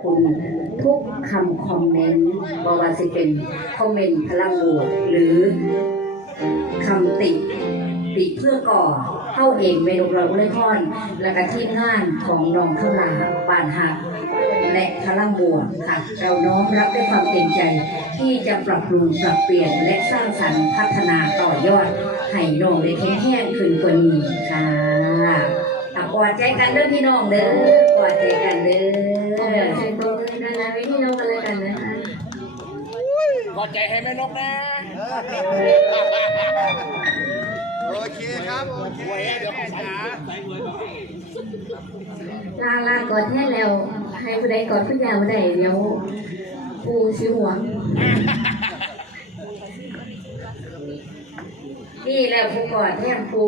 คุณทุกคำคอมเมนต์บอว่าสิเป็นคอมเมนต์พลังบวกหรือคำติ ติเพื่อก่อเข้าเองเมนูเราเลยพอน และก็ทีมงานของน้องข้างหลาบานหัก และพลังบวกค่ะ เราน้อมรับด้วยความเต็มใจ ที่จะปรับปรุงปรับเปลี่ยนและสร้างสรรค์พัฒนาต่อยอดให้น้องได้แข็งแรงขึ้นกว่านี้ค่ะอะกอดใจกันเด้อพี่น้องเด้อกอดใจกันเด้อ ใส่ตัวเลยกันนะไม่พี่น้องกันเลยกันนะคะ ก อดใจให้แม่นกนะโอเคครับโอเคหวยเดี๋ยวเขาใส่ลาลากอดแท้แล้ว ให้ผู้ใดกอดผู้ยาวผู้ใดเดี๋ยวปูสิหวง นี่แหละผู้กอดแทนปู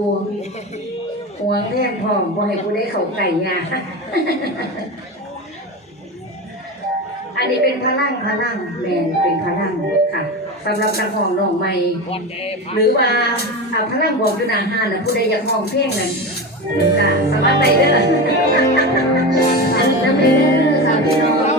ห่วงแทนพร้อมบ่ให้ผู้ได้เข้าไก่ยา อันนี้เป็นพลังพลังแมนเป็นพลังค่ะสำหรับนักห้องน้องใหม่ หรือว่าอ่าพลังบอกอยู่หนาห้านแล้วผู้ใดอยากห้องเพลงนั้นค่ะสามารถไปได้เลยอันนี้จะเป็นเรื่องค่ะพี่น้อง